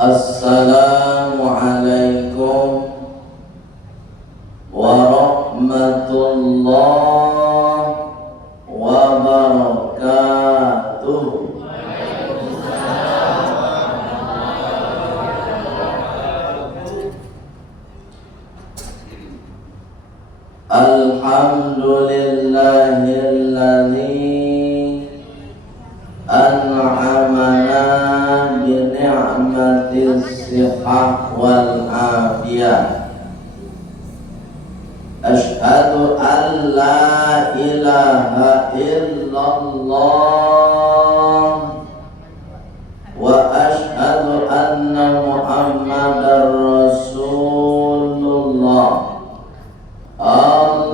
Assalamualaikum warahmatullahi wabarakatuh. Alhamdulillahilladzi an'amana bi ni'matis sihhah wal afiyah. Asyhadu an la ilaha illallah wa asyhadu anna Muhammadar Rasulullah. Allahumma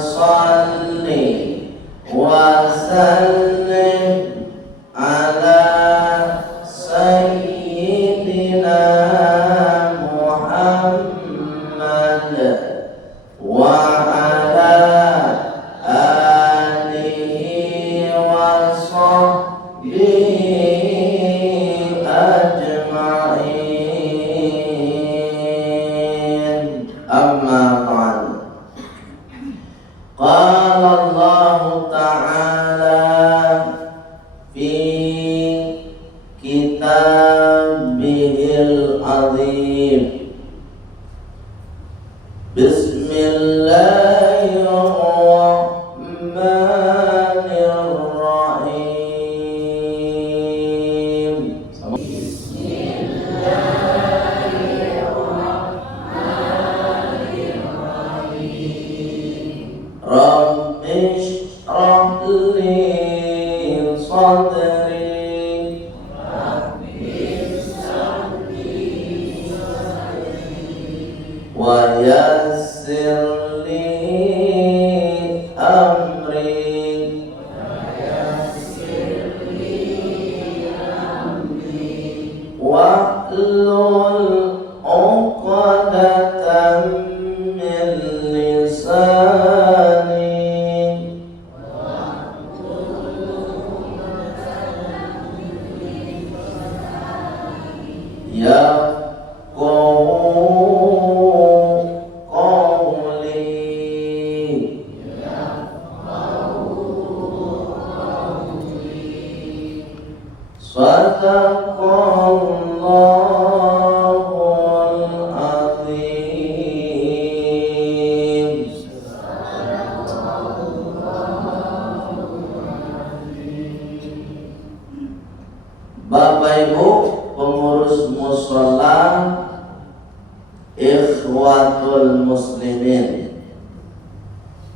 salli wa sallim ala sayyidina Muhammad wa ala alihi wa sahbihi ajma'in. Amma ba'd. Qala Allah ta'ala fi kitabihil azim. Bismillahirrahmanirrahim. Rabbi shrah li sadri wa yassir li amri wahlul 'uqdatam min lisani Sadaqallahul azim. Bapak Ibu pengurus mushola, ikhwatul muslimin,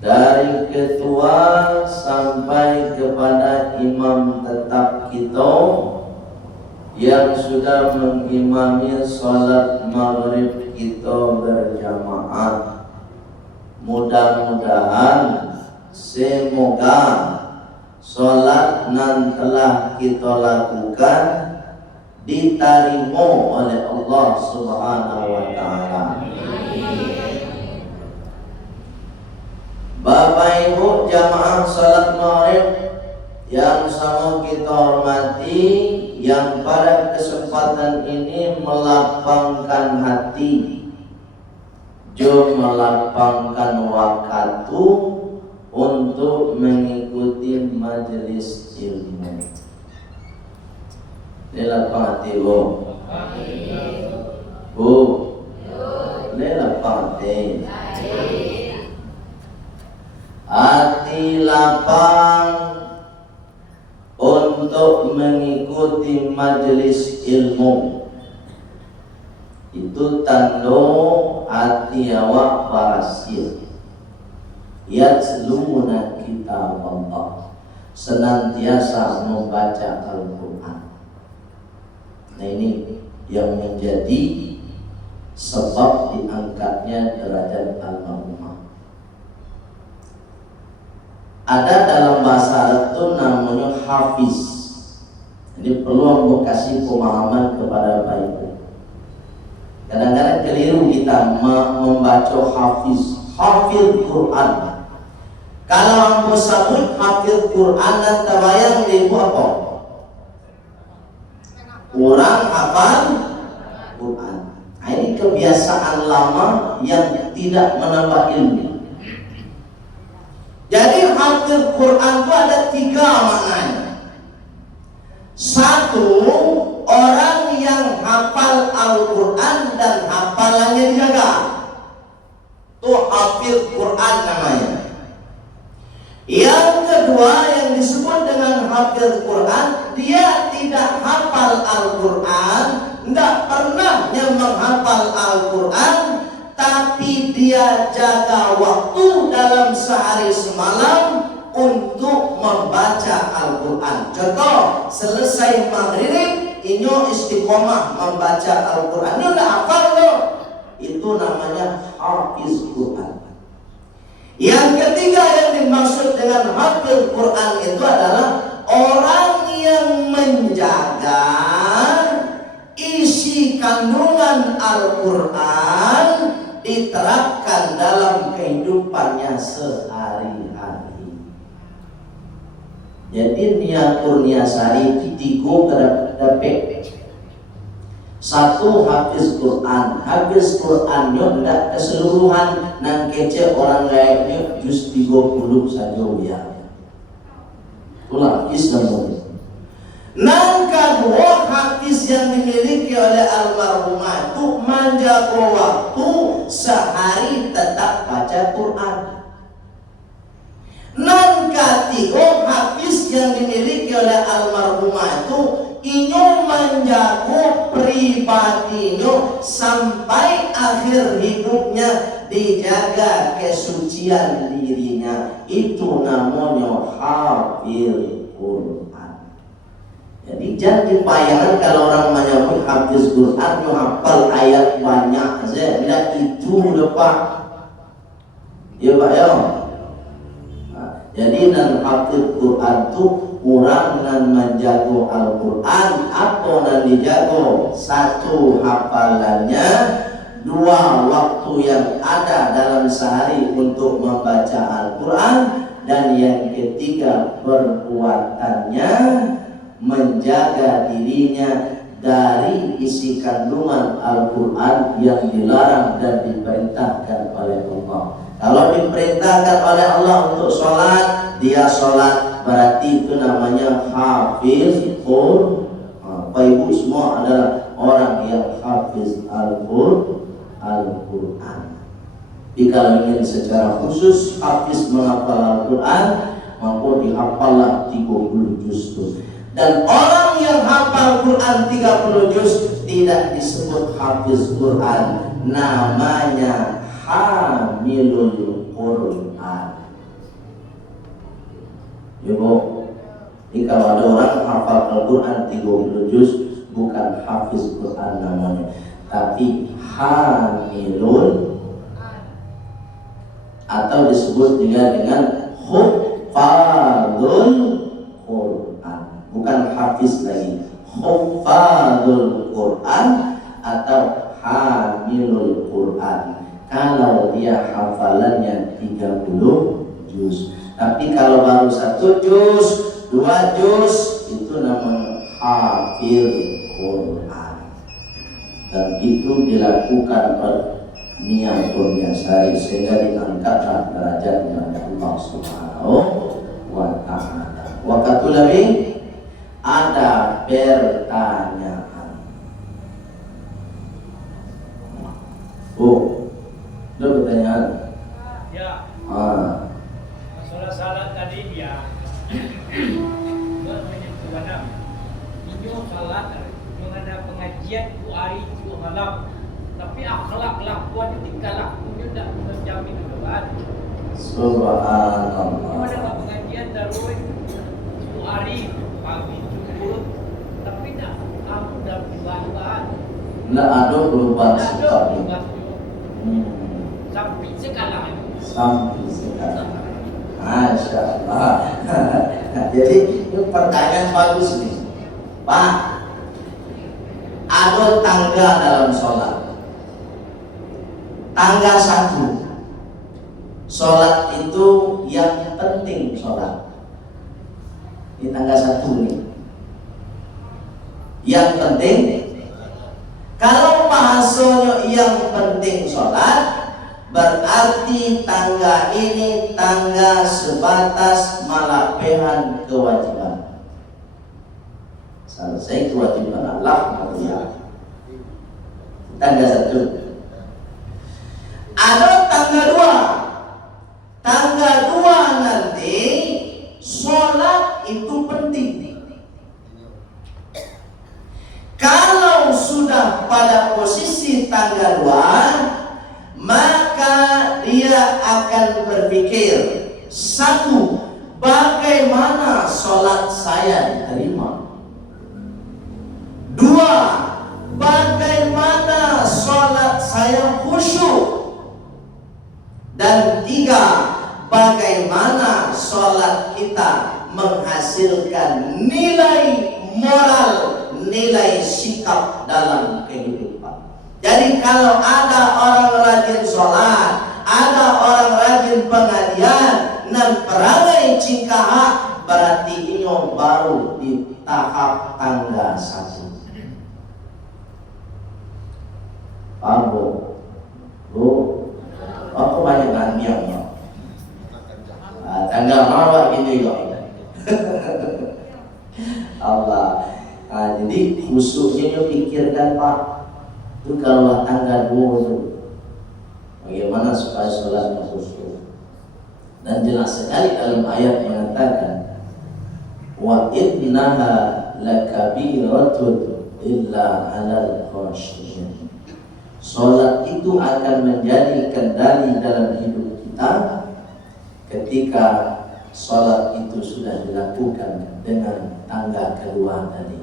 dari ketua sampai kepada imam tetap kita yang sudah mengimami sholat maghrib kita berjamaah. Mudah-mudahan semoga sholat yang telah kita lakukan diterima oleh Allah Subhanahu wa ta'ala. Bapak Ibu jamaah sholat maghrib yang sama kita hormati, yang pada kesempatan ini melapangkan hati, jom melapangkan waktu untuk mengikuti majelis ilmu. Ini lapang hati Bu. Bu, ini lapang hati. Hati lapang untuk mengikuti majelis ilmu. Itu tanda hati awak parasil. Yatluna kitab Allah, senantiasa membaca Al-Quran. Nah ini yang menjadi sebab diangkatnya derajat al-ma'umah. Ada dalam bahasa Arab itu namanya hafiz. Jadi perlu aku kasih pemahaman kepada Bapak Ibu. Kadang-kadang keliru kita membaca hafiz Quran. Kalau aku sebut hafiz Quran dan tabayang ibu apa? orang hafal Quran. Nah, ini kebiasaan lama yang tidak menambah ilmu. Jadi hafal Quran itu ada 3 maknanya. Satu, orang yang hafal Al-Quran dan hafalannya dijaga, itu hafal Quran namanya. Yang kedua yang disebut dengan hafal Quran, dia tidak hafal Al-Quran, tidak pernah yang menghafal Al-Quran, tapi dia jaga waktu dalam sehari semalam untuk membaca Al-Quran. Contoh, selesai maghrib, inyo istiqomah membaca Al-Quran. Ini udah hafal loh. Itu namanya hafiz Quran. Yang ketiga yang dimaksud dengan hafiz Quran itu adalah orang yang menjaga isi kandungan Al-Quran diterapkan dalam kehidupannya sehari-hari. Jadi niatur niasari tigo kedapet. Satu, hafiz Quran. Hafiz Quran yo ndak keseluruhan nang kece orang lainnya just 30 saja ya. Itulah Islam. Nang kedua, hafiz yang dimiliki oleh almarhumah itu menjaga waktu sehari tetap baca Quran. Nang ketiga, hafiz yang dimiliki oleh almarhumah itu inyo menjaga pribadinya sampai akhir hidupnya, dijaga kesucian dirinya. Itu namanya hafiz Quran. Jadi jangan dibayangkan kalau orang menyebut hafiz Quran yang hafal ayat banyak saja, tidak itu Pak. Ya Pak ya. Jadi dan hafiz Quran itu orang yang menjaga Al-Quran. Apa yang dijaga? Satu, hafalannya. Dua, waktu yang ada dalam sehari untuk membaca Al-Quran. Dan yang ketiga, perbuatannya menjaga dirinya dari isi kandungan Al-Quran yang dilarang dan diperintahkan oleh Allah. Kalau diperintahkan oleh Allah untuk sholat, dia sholat, berarti itu namanya hafiz Quran. Bapak Ibu semua adalah orang yang hafiz Al-Quran. Jadi kalau ingin secara khusus hafiz menghafal Al-Quran, maka dihafallah 30 juz. Dan orang yang hafal Quran 30 juz tidak disebut hafiz Quran, namanya hamilul Quran. Ya Bu, jadi kalau ada orang hafal Al-Quran 30 juz, bukan hafiz Quran namanya, tapi hamilul, atau disebut juga dengan hufadul Quran. Bukan hafiz lagi, hufadul Quran atau hamilul Quran. Kalau dia hafalannya 30 juz. Tapi kalau baru 1 juz, 2 juz, itu namanya hafiz Quran. Dan itu dilakukan oleh niat biasa sehingga diangkatlah derajatnya Allah Subhanahu wa ta'ala. Waktu lagi ada pertanyaan. Ada pertanyaan? Ya. Masalah salat tadi dia menyentuh ini salat yang ada pengajian 2 hari 2 malam, tapi akhlak lakuan ketika lakunya tidak terjamin depan. Subhanallah. Ada pengajian darul 2 hari pagi jumhur, tapi tidak aku dapat bahan. Tidak ada perubahan sikap. Sampai sekarang. Masya Allah. Jadi ini pertanyaan bagus nih Pak. Ada tangga dalam sholat. Tangga 1. Sholat itu yang penting sholat. Ini tangga 1 nih. Yang penting, kalau bahasanya yang penting sholat, berarti tangga ini tangga sebatas malapehan kewajiban. Selesai kewajiban Allah, ya. Tangga satu. Ada tangga dua. Tangga dua nanti sholat itu penting. Kalau sudah pada posisi tangga dua, maka dia akan berpikir, satu, bagaimana sholat saya diterima. Dua, bagaimana sholat saya khusyuk. Dan tiga, bagaimana sholat kita menghasilkan nilai moral, nilai sikap dalam kehidupan. Jadi kalau ada orang rajin sholat, ada orang rajin pengajian, dan perangai cingkah, berarti ini baru di tahap tangga satu. Paham bu? Bu? Aku banyak ngandiang ya. Tangga mawar gini kok. Allah. Jadi khususnya pikirkan Pak, itu kalau tangga dua itu bagaimana supaya sholatnya khusyuk. Dan jelas sekali dalam ayat mengatakan, wa innaha lakabiratun illa 'alal khashiyin. Sholat itu akan menjadi kendali dalam hidup kita ketika sholat itu sudah dilakukan dengan tangga kedua tadi,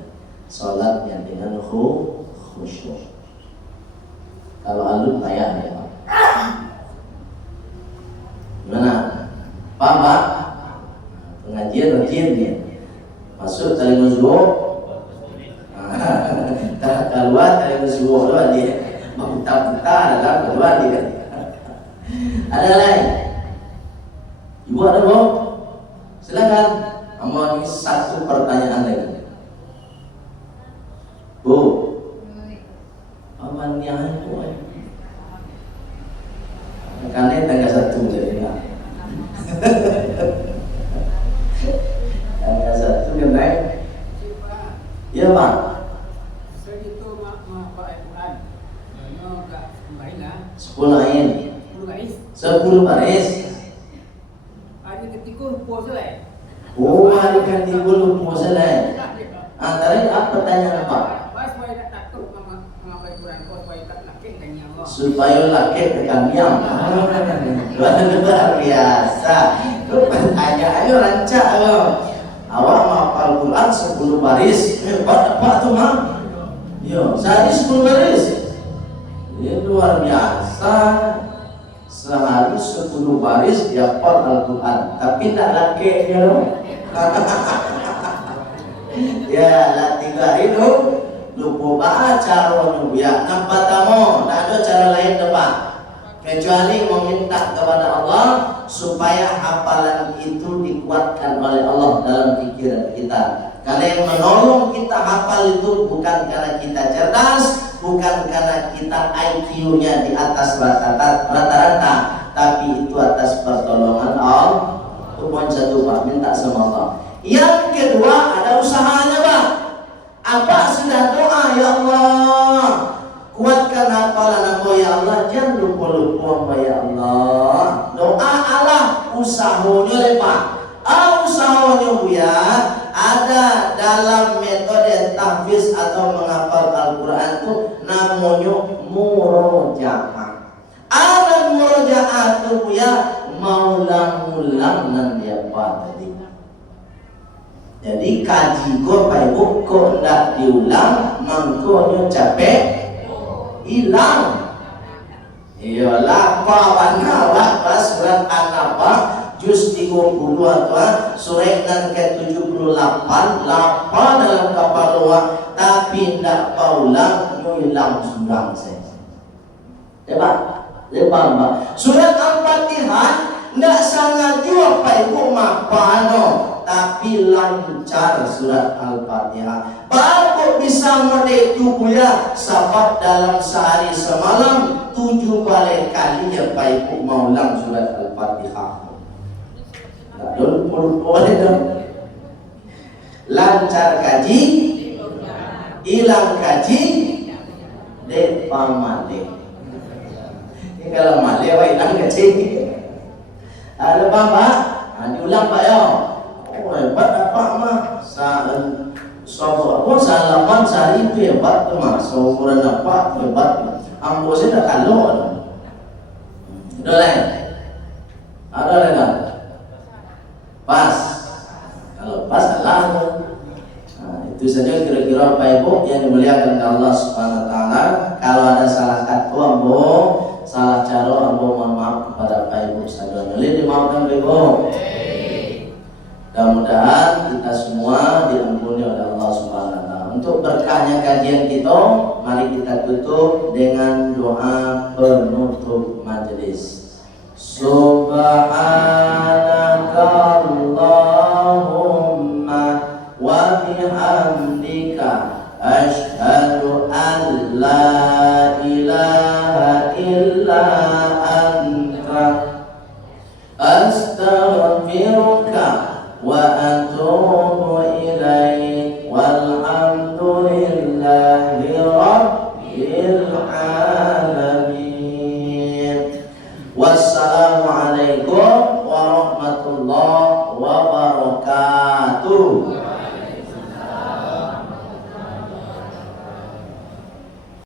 sholatnya dengan khusyuk. Kalau alun payah ya Pak. Gimana? Pak? Pengajian rajin ya. Masuk tali masuk. Keluar tali masuk doang dia. Mentah-mentah dalam kedua dia. Ada lain? Ibu ada bu? Silakan. Amal ini satu pertanyaan lagi. Bu, amannya bu. Karena tangga satu jadi enggak. Tangga satu kan naik. Iya Pak. Sepuluh ain, 10 baris. Hari ketika puasa lah. Oh, hari ketika puasa lah. Antara apa pertanyaan apa? Supaya laki kekamian. Luar biasa. Lu pertanyaannya rancak lo. Awak menghafal Quran 10 baris. Apa tuh mah? Yo, sehari 10 baris. Ini luar biasa. Sehari 10 baris dia hafal Al-Quran, tapi tak laki dia loh. Ya, lah 3 itu lupa baca rohnya ya. Nampak tamu, tak ada cara lain depan kecuali meminta kepada Allah supaya hafalan itu dikuatkan oleh Allah dalam pikiran kita. Karena yang menolong kita hafal itu bukan karena kita cerdas, bukan karena kita IQ-nya di atas rata-rata, tapi itu atas pertolongan Allah. Itu poin satu Pak, minta sama Allah. Yang kedua ada usahanya Pak. Apa sudah doa, ya Allah, kuatkan hafalan aku ya Allah, jangan lupa ya Allah. Doa Allah, usahanya lepas. Usahanya ya ada dalam metode tahfiz atau menghafal Al-Quran itu namanya murojaah. Ada murojaah itu ya maulang-ulang nan dia tadi. Jadi kaji gue ibu kok ndak diulang, mangkonya capek hilang. Iyalah pawana pas surat An-Naba juz 30 atau surat nan ke-78 lapa dalam kapal luar, tapi ndak paulang hilang surang saya. Coba Mbak. Surat Al-Fatihah ndak sangat jua ibu mapano, tapi lancar surat Al-Fatihah. Baru bisa mode tubuhnya sebab dalam sehari semalam 7 kali ya Pak Ibu maulang surat Al-Fatihah. Boleh dong. Lancar kaji, hilang kaji, depa male. Ini kalau male wa hilang kaji. Ada Pak? Diulang Pak ya. Oh hebat apa mah? Sobo salaman sehari hebat tuh mas. Ukuran apa hebat? Ambo saya dah kalau. Ada lain? Ada lain kan? Pas. Kalau pas salah. Nah, itu saja kira-kira Bapak Ibu yang dimuliakan Allah Subhanahu Wa Taala. Kalau ada salah kata ambo, salah cara ambo mohon maaf kepada Bapak Ibu sekalian. Boleh dimaafkan Bapak Ibu. Mudah-mudahan kita semua diampuni oleh Allah Subhanahu Wa Taala. Untuk berkahnya kajian kita, mari kita tutup dengan doa penutup majelis. Subhanaka Allahumma wa bihamdika asyhadu an la ilaha illa anta astaghfiruka wa atubu ilaik walhamdulillahi rabbil alamin. Wassalamualaikum warahmatullahi wabarakatuh.